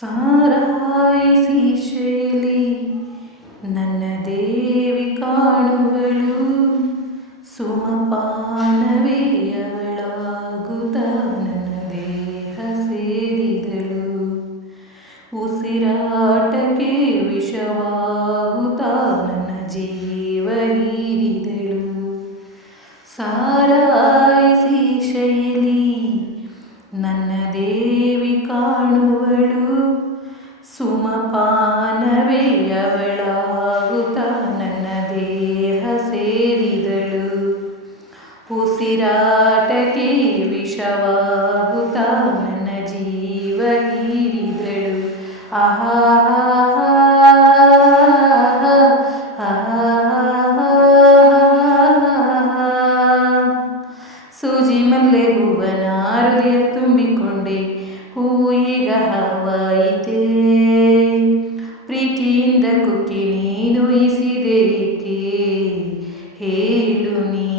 ಸಾರಾಯಿಸಿ ಶೈಲಿ ನನ್ನ ದೇವಿ ಕಾಣುವಳು ಉಸಿರಾಟಕ್ಕೆ ವಿಷವಾಗುತ್ತ ನನ್ನ ಜೀವ ಹೀರಿದಳು ಆಹಾ ಸೂಜಿ ಮಲ್ಲೆ ಹೂವನ ಹೃದಯ ತುಂಬಿಕೊಂಡೆ ಈಗ ಹವಾಯಿತೆ ಪ್ರೀತಿಯಿಂದ ಕುಕ್ಕಿ ನೀನು ಇಸಿದೆ ಹೇಳು ನೀ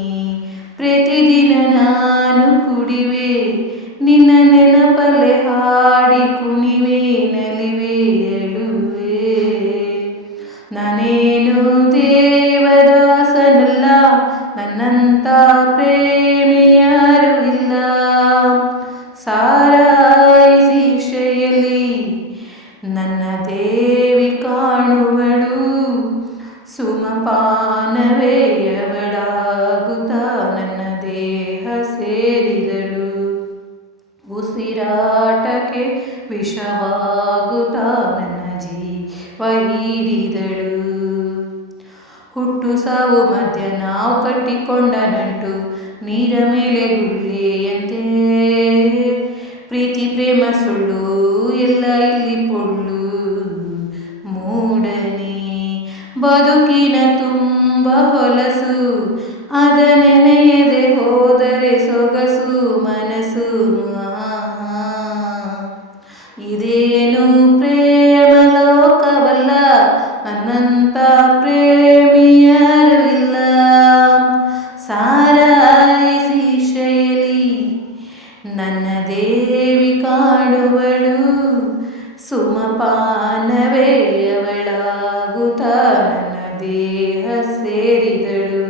ನಾನು ಕುಡಿವೆ ನಿನ್ನ ನೆನಪಲ್ಲೇ ಹಾಡಿ ಕುಣಿವೆ, ನಲಿವೆ ಎಳುವೆ ನಾನೇನು ದೇವದಾಸನಲ್ಲ ನನ್ನಂತ ಪ್ರೇಮಿಯಾರು ಇಲ್ಲ. ಸಾರಾಯಿ ಶಿಕ್ಷೆಯಲ್ಲಿ ನನ್ನ ದೇವಿ ಕಾಣುವಳು. ಸುಮಪಾನವೇ ವಿಷವಾಗುತ್ತ ನನ್ನ ಹೀರಿದಳು ಹುಟ್ಟು ಸಾವು ಮಧ್ಯ ನಾವು ಕಟ್ಟಿಕೊಂಡ ನಂಟು, ನೀರ ಮೇಲೆ ಗುಳ್ಳೆಯಂತೆ. ಪ್ರೀತಿ, ಪ್ರೇಮ, ಸುಳ್ಳು ಎಲ್ಲ ಇಲ್ಲಿ ಪೊಳ್ಳು. ಮೂಡನೆ ಬದುಕಿನ ತುಂಬ ಹೊಲಸು ಅದ ನನ್ನ ದೇವಿ ಕಾಣುವಳು ಸುಮಪಾನವೇ ಅವಳಾಗುತ್ತ ನನ್ನ ದೇಹ ಸೇರಿದಳು.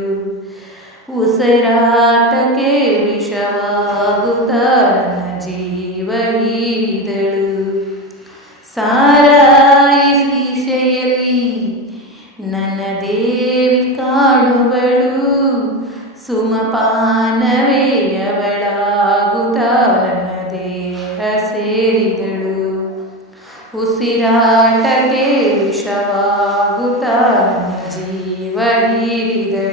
ಉಸಿರಾಟಕ್ಕೆ ವಿಷವಾಗುತ್ತ ನನ್ನ ಜೀವ ಹೀರಿದಳು. ಸಾರಾಯಿ ಶೈಲಿ ನನ್ನ ದೇವಿ ಕಾಣುವಳು ಸುಮಪಾನವೇ ಸೇರಿದಳು. ಉಸಿರಾಟಕ್ಕೆ ವಿಷವಾಗುತ್ತ ಜೀವ ಹೀರಿದಳು.